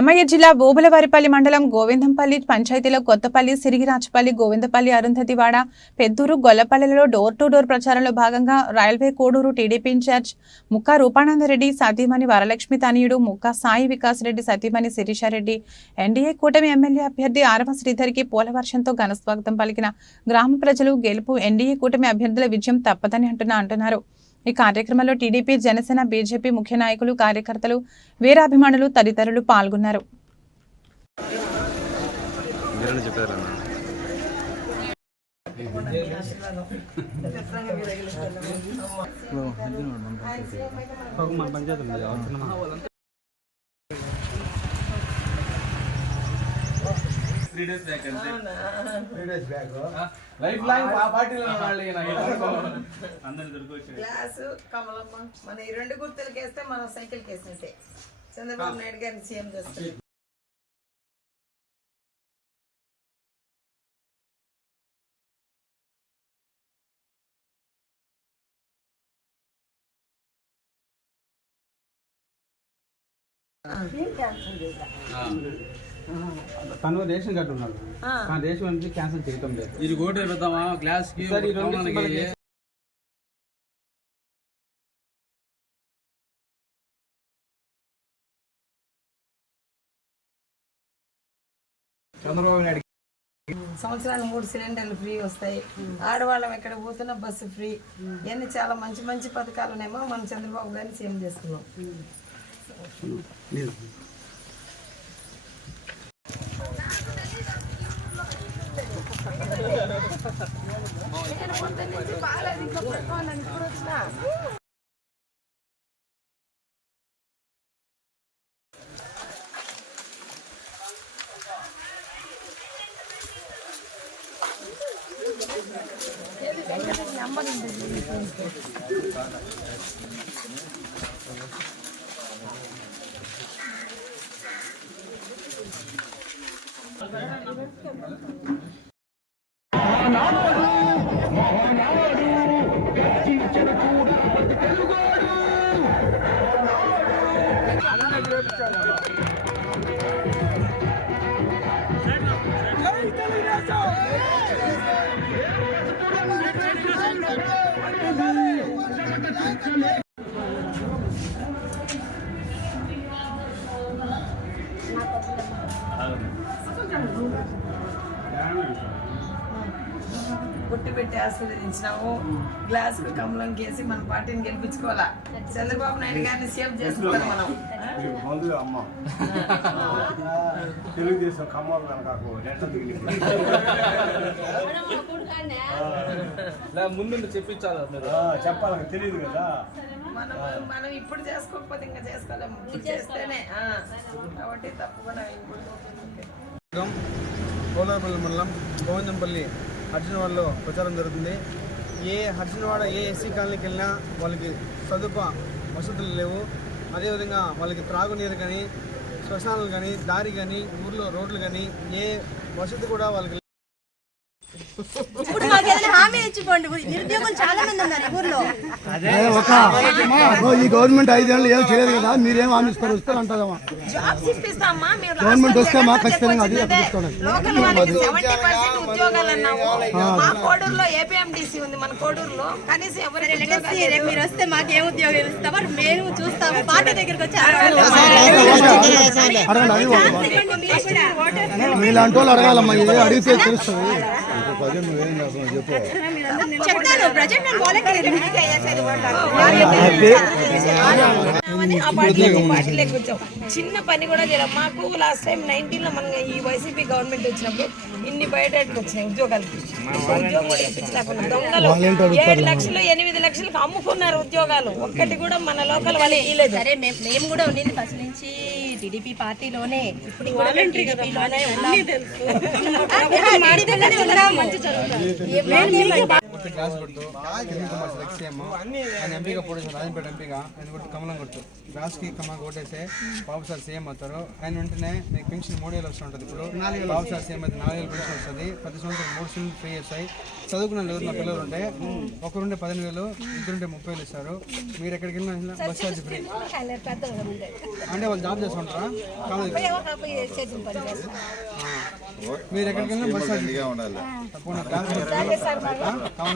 అన్నమయ్య జిల్లా బోబులవారిపల్లి మండలం గోవిందంపల్లి పంచాయతీలో కొత్తపల్లి, సిరిగిరాజపల్లి, గోవిందపల్లి, అరుంధతివాడ, పెద్దూరు, గొల్లపల్లిలో డోర్ టు డోర్ ప్రచారంలో భాగంగా రైల్వే కోడూరు టీడీపీ ఇన్ఛార్జ్ ముక్కా రూపానందరెడ్డి, సతీమణి వరలక్ష్మి తనయుడు ముక్కా సాయి వికాస్ రెడ్డి, సతీమణి శిరీషారెడ్డి, ఎన్డీఏ కూటమి ఎమ్మెల్యే అభ్యర్థి ఆరవ శ్రీధర్కి పూలవర్షంతో ఘనస్వాగతం పలికిన గ్రామ ప్రజలు గెలుపు ఎన్డీఏ కూటమి అభ్యర్థుల విజయం తప్పదని అంటున్నారు. ఈ కార్యక్రమంలో టీడీపీ, జనసేన, బీజేపీ ముఖ్య నాయకులు, కార్యకర్తలు, వీరాభిమానులు తదితరులు పాల్గొన్నారు. లైఫ్ లాంగ్ పార్టీలో గ్లాసు కమలమ్మ మన ఈ రెండు గుర్తులకి వేస్తే మనం సైకిల్ కేసినట్టే. చంద్రబాబు నాయుడు గారిని సీఎం చేస్తారు. తను రేషన్ కార్డు ఉన్నాడు, రేషన్ నుంచి క్యాన్సిల్ చేయటం లేదు. ఇది ఓటు పెడతామా గ్లాస్ కి చంద్రబాబు నాయుడు సంవత్సరానికి 3 సిలిండర్లు ఫ్రీ వస్తాయి. ఆడవాళ్ళం ఎక్కడ పోతున్నా బస్సు ఫ్రీ. ఇవన్నీ చాలా మంచి మంచి పథకాలు ఉన్నాయేమో మనం చంద్రబాబు గారిని సీఎం చేస్తున్నాం. పుట్టి పెట్టి ఆశీర్వదించినాము. గ్లాస్ కు కమలం కేసి మన పార్టీని గెలిపించుకోవాలా. చంద్రబాబు నాయుడు గారిని సేవ్ చేసుకోవాలి మనం. తెలుగుదేశం ముందు చెప్పించాలి, చెప్పాలి, తెలియదు కదా. మనం ఇప్పుడు చేసుకోకపోతే ఇంకా చేసుకోలేము. చేస్తేనే కాబట్టి తప్పకుండా పోలవరపల్లి మండలం గోవిందంపల్లి అర్జునవాడలో ప్రచారం జరుగుతుంది. అర్జునవాడ ఏ ఎస్సీ కాలనీకి వెళ్ళినా వాళ్ళకి వసతులు లేవు. అదేవిధంగా వాళ్ళకి త్రాగునీరు కానీ, శ్మశానాలు కానీ, దారి కానీ, ఊర్లో రోడ్లు కానీ ఏ వసతి కూడా వాళ్ళకి. ఇప్పుడు మాకు ఏదైనా హామీ ఇచ్చిపోండి. నిరుద్యోగులు చాలా మంది ఉన్నారు ఊర్లో. ఈ గవర్నమెంట్ 5 ఏళ్ళు ఏం చేయలేదు కదా, మీరేం హామీ ఇస్తారు అంటారమ్మా. జాబ్స్ ఇప్పిస్తామా గవర్నమెంట్ వస్తే మా ఖచ్చితంగా అది లోకల్ వాళ్ళకి 70% ఉద్యోగాలు అన్నాము. మా కోడూరులో ఏపీఎండిసి ఉంది. మన కోడూరులో కనీసం ఎవరైనా మీరు వస్తే మాకు ఏం ఉద్యోగాలు ఇస్తామో మేము చూస్తాము. పార్టీ దగ్గరికి వచ్చి మీలాంటి వాళ్ళు అడగాలమ్మా, ఏ అడిగితే తెలుస్తుంది. చెప్తాను ప్రజెంట్ చిన్న పని కూడా చేయడం. మాకు లాస్ట్ టైం 19లో మన ఈ వైసీపీ గవర్నమెంట్ వచ్చినప్పుడు ఇన్ని బయటకు వచ్చినాయి ఉద్యోగాలకి. దొంగలు 7 లక్షలు 8 లక్షలకు అమ్ముకున్నారు ఉద్యోగాలు. ఒక్కటి కూడా మన లోకల్ వాళ్ళు ఇవ్వలేదు. సరే మేము కూడా ఉండింది ఫస్ట్ నుంచి టీడీపీ పార్టీలోనే. ఇప్పుడు మంచి చదువుతాం. కొట్టు గ్లాస్ కొట్టు కిరణ్ కుమార్ సార్ ఎక్స్ఎం ఆయన ఎంపీగా పోటీ రాజంపేట ఎంపీగా ఆయన కొట్టు కమలం కొట్టు గ్లాస్కి కమలం కొట్టేస్తే బాబు సార్ సీఎం అవుతారు. ఆయన వెంటనే మీకు పెన్షన్ 3 ఏళ్ళు వస్తుంటుంది. ఇప్పుడు బాబు సార్ సీఎం అయితే 4 ఏళ్ళు పెన్షన్ వస్తుంది. ప్రతి సంవత్సరం 3 సిలిండర్ ఫ్రీ వస్తాయి. చదువుకున్న ఎవరు నా పిల్లలు ఉంటే ఒకరుంటే 15,000 ఇద్దరుంటే 30,000 ఇస్తారు. మీరు ఎక్కడికి వెళ్ళినా బస్ ఛార్జ్ ఫ్రీ. అంటే వాళ్ళు జాబ్ చేసుకుంటారా? మీరు ఎక్కడికి వెళ్ళినా బస్ ఛార్జ్ తప్పకుండా